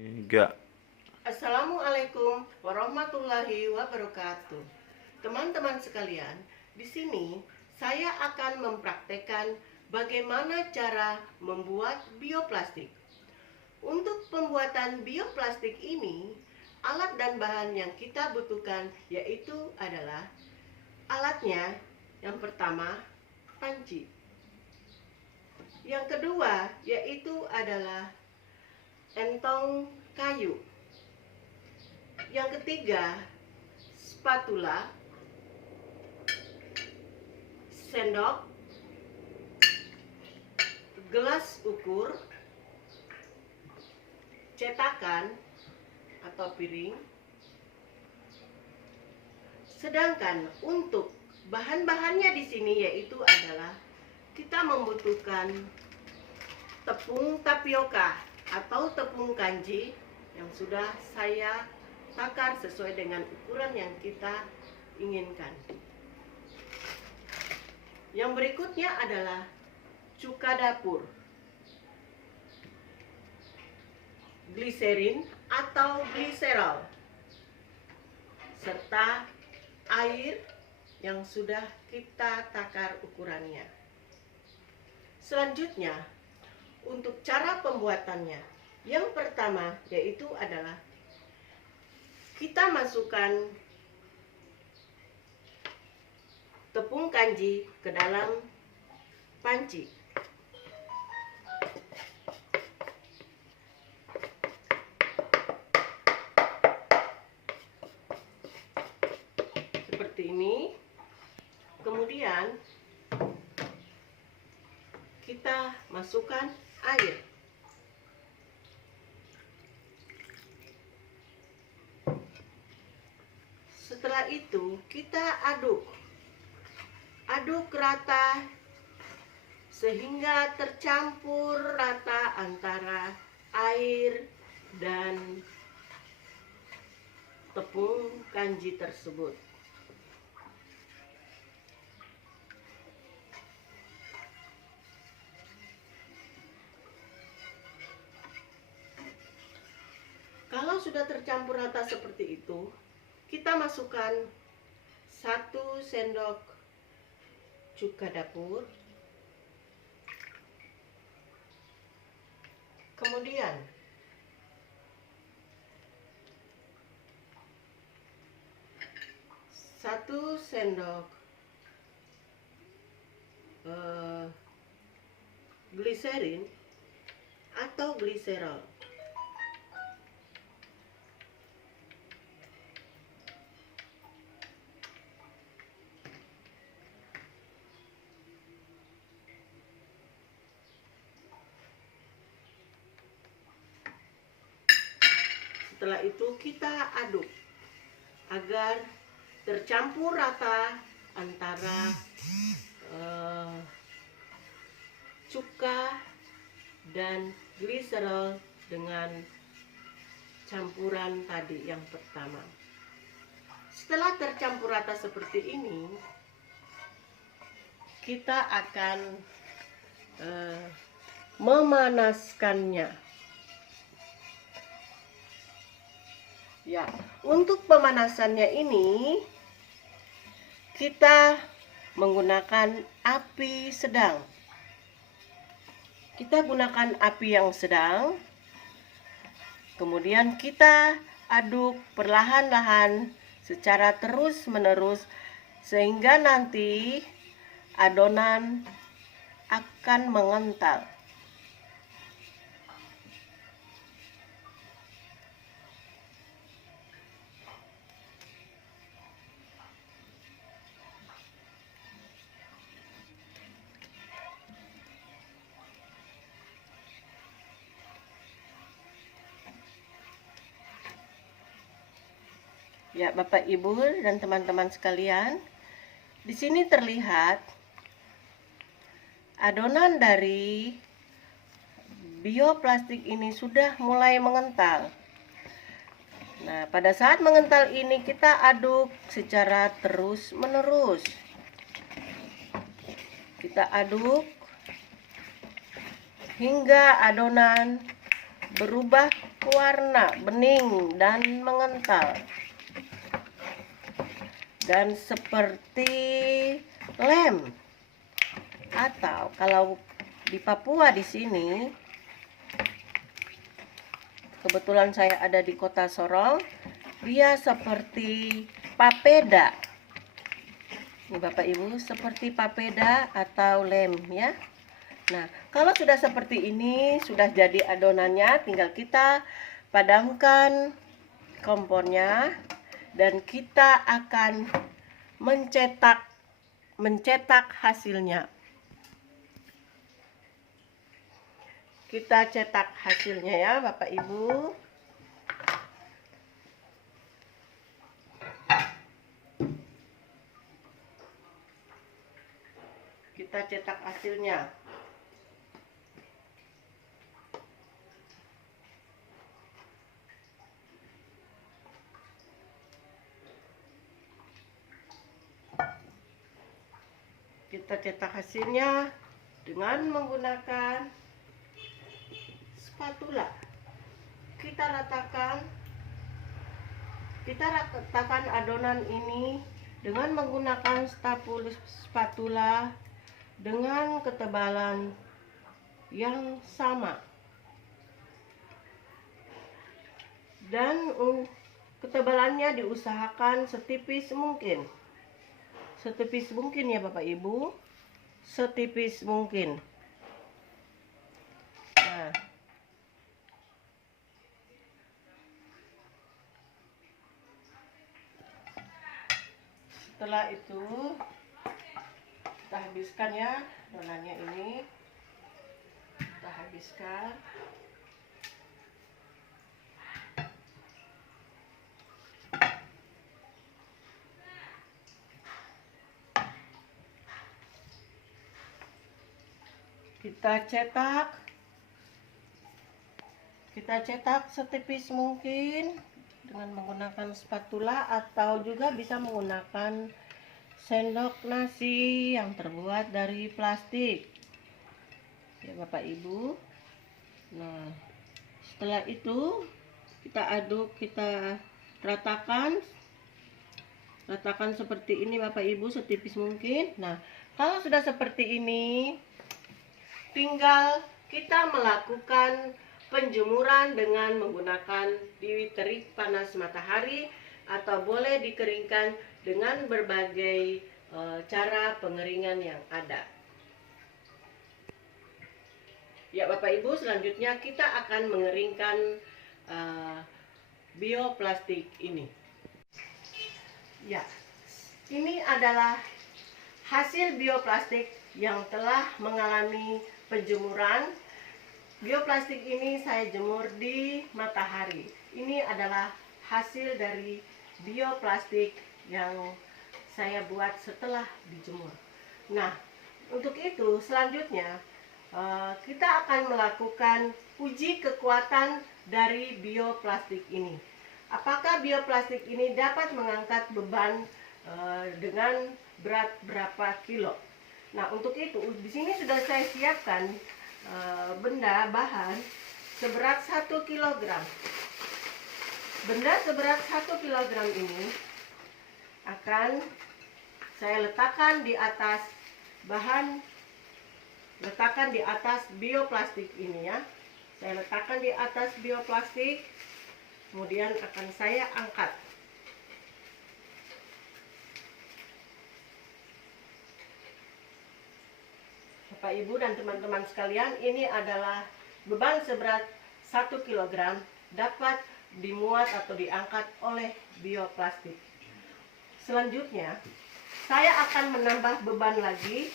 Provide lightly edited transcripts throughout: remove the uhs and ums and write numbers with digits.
Enggak. Assalamualaikum warahmatullahi wabarakatuh. Teman-teman sekalian, di sini saya akan mempraktekkan bagaimana cara membuat bioplastik. Untuk pembuatan bioplastik ini, alat dan bahan yang kita butuhkan yaitu adalah alatnya. Yang pertama, panci. Yang kedua yaitu adalah entong kayu. Yang ketiga, spatula, sendok, gelas ukur, cetakan atau piring. Sedangkan untuk bahan-bahannya di sini yaitu adalah kita membutuhkan tepung tapioka atau tepung kanji yang sudah saya takar sesuai dengan ukuran yang kita inginkan. Yang berikutnya adalah cuka dapur, gliserin atau gliserol, serta air yang sudah kita takar ukurannya. Selanjutnya, untuk cara pembuatannya, yang pertama yaitu adalah kita masukkan tepung kanji ke dalam panci. Seperti ini. Kemudian kita masukkan air. Setelah itu kita aduk rata sehingga tercampur rata antara air dan tepung kanji tersebut. Kalau sudah tercampur rata seperti itu, kita masukkan 1 sendok cuka dapur. Kemudian satu sendok gliserin atau gliserol. Setelah itu kita aduk agar tercampur rata antara cuka dan gliserol dengan campuran tadi yang pertama. Setelah tercampur rata seperti ini, kita akan memanaskannya. Ya, untuk pemanasannya ini kita menggunakan api sedang. Kita gunakan api yang sedang. Kemudian kita aduk perlahan-lahan secara terus-menerus sehingga nanti adonan akan mengental. Ya, Bapak Ibu dan teman-teman sekalian, di sini terlihat adonan dari bioplastik ini sudah mulai mengental. Nah, pada saat mengental ini kita aduk secara terus-menerus. Kita aduk hingga adonan berubah warna bening dan mengental, dan seperti lem, atau kalau di Papua di sini, kebetulan saya ada di Kota Sorong, dia seperti papeda. Ini Bapak Ibu, seperti papeda atau lem ya. Nah, kalau sudah seperti ini, sudah jadi adonannya, tinggal kita padamkan kompornya dan kita akan mencetak hasilnya. Kita cetak hasilnya ya Bapak Ibu. Kita cetak hasilnya. Kita cetak hasilnya dengan menggunakan spatula. Kita ratakan adonan ini dengan menggunakan spatula dengan ketebalan yang sama. Dan ketebalannya diusahakan setipis mungkin. Setipis mungkin ya Bapak Ibu. Setipis mungkin. Nah, setelah itu kita habiskan ya adonannya ini. Kita habiskan. Kita cetak setipis mungkin dengan menggunakan spatula, atau juga bisa menggunakan sendok nasi yang terbuat dari plastik ya Bapak Ibu. Nah, setelah itu kita aduk, kita ratakan seperti ini Bapak Ibu, setipis mungkin. Nah, kalau sudah seperti ini, tinggal kita melakukan penjemuran dengan menggunakan di terik panas matahari, atau boleh dikeringkan dengan berbagai cara pengeringan yang ada. Ya Bapak Ibu, selanjutnya kita akan mengeringkan bioplastik ini. Ya, ini adalah hasil bioplastik yang telah mengalami penjemuran. Bioplastik ini saya jemur di matahari. Ini adalah hasil dari bioplastik yang saya buat setelah dijemur. Nah, untuk itu selanjutnya kita akan melakukan uji kekuatan dari bioplastik ini. Apakah bioplastik ini dapat mengangkat beban dengan berat berapa kilo? Nah, untuk itu di sini sudah saya siapkan bahan seberat 1 kg. Benda seberat 1 kg ini akan saya letakkan di atas bioplastik ini ya. Saya letakkan di atas bioplastik, kemudian akan saya angkat. Bapak Ibu dan teman-teman sekalian, ini adalah beban seberat 1 kg dapat dimuat atau diangkat oleh bioplastik. Selanjutnya, saya akan menambah beban lagi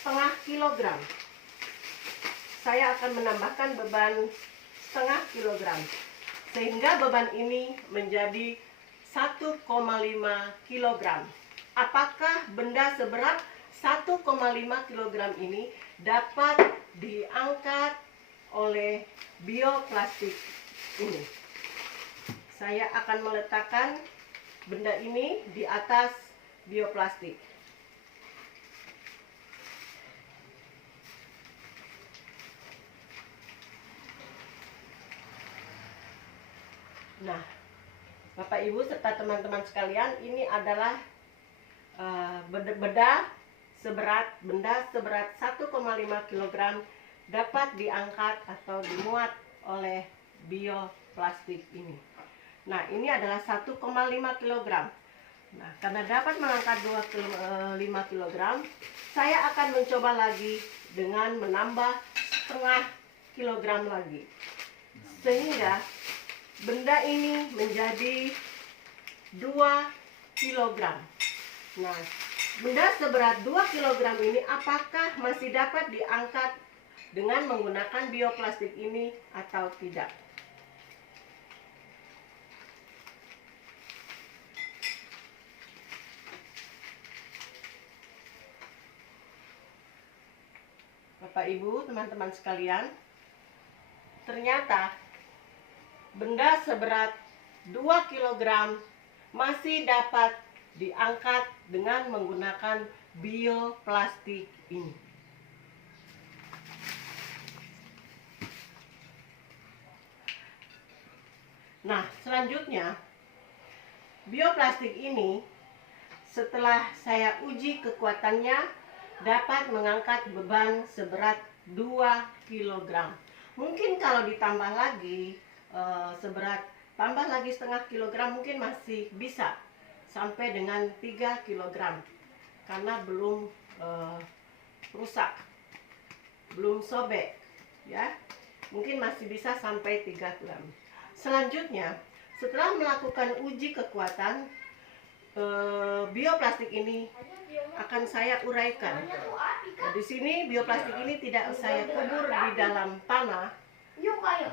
setengah kilogram. Saya akan menambahkan beban setengah kilogram, sehingga beban ini menjadi 1,5 kilogram. Apakah benda seberat 1,5 kg ini dapat diangkat oleh bioplastik ini? Saya akan meletakkan benda ini di atas bioplastik. Nah, Bapak Ibu serta teman-teman sekalian, ini adalah benda seberat 1,5 kg dapat diangkat atau dimuat oleh bioplastik ini. Nah, ini adalah 1,5 kg. Nah, karena dapat mengangkat 2,5 kg, saya akan mencoba lagi dengan menambah setengah kilogram lagi. Sehingga benda ini menjadi 2 kg. Nah, benda seberat 2 kg ini apakah masih dapat diangkat dengan menggunakan bioplastik ini atau tidak? Bapak Ibu, teman-teman sekalian, ternyata benda seberat 2 kg masih dapat diangkat dengan menggunakan bioplastik ini. Nah, selanjutnya bioplastik ini setelah saya uji kekuatannya dapat mengangkat beban seberat 2 kg. Mungkin kalau ditambah lagi seberat tambah lagi setengah kilogram mungkin masih bisa sampai dengan 3 kg karena belum rusak, belum sobek ya. Mungkin masih bisa sampai 3 kg. Selanjutnya, setelah melakukan uji kekuatan, bioplastik ini akan saya uraikan. Nah, di sini bioplastik ini tidak saya kubur di dalam tanah.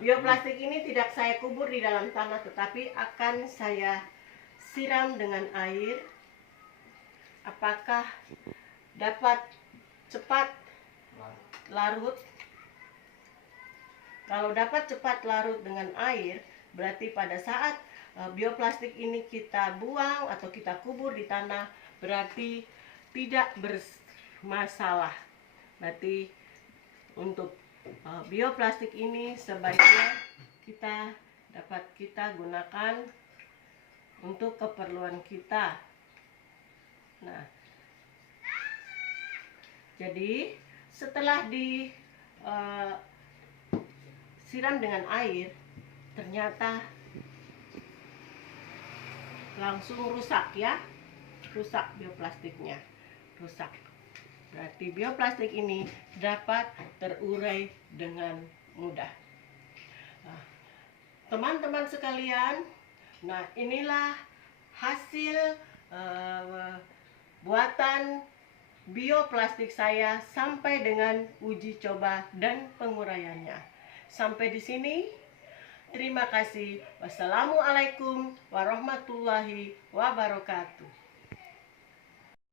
Bioplastik ini tidak saya kubur di dalam tanah, tetapi akan saya siram dengan air. Apakah dapat cepat larut? Kalau dapat cepat larut dengan air, berarti pada saat bioplastik ini kita buang atau kita kubur di tanah, berarti tidak bermasalah. Berarti untuk bioplastik ini sebaiknya dapat kita gunakan untuk keperluan kita. Nah, jadi setelah disiram dengan air, ternyata langsung rusak ya, rusak bioplastiknya, rusak. Berarti bioplastik ini dapat terurai dengan mudah. Teman-teman sekalian, nah inilah hasil buatan bioplastik saya sampai dengan uji coba dan penguraiannya. Sampai di sini. Terima kasih. Wassalamualaikum warahmatullahi wabarakatuh.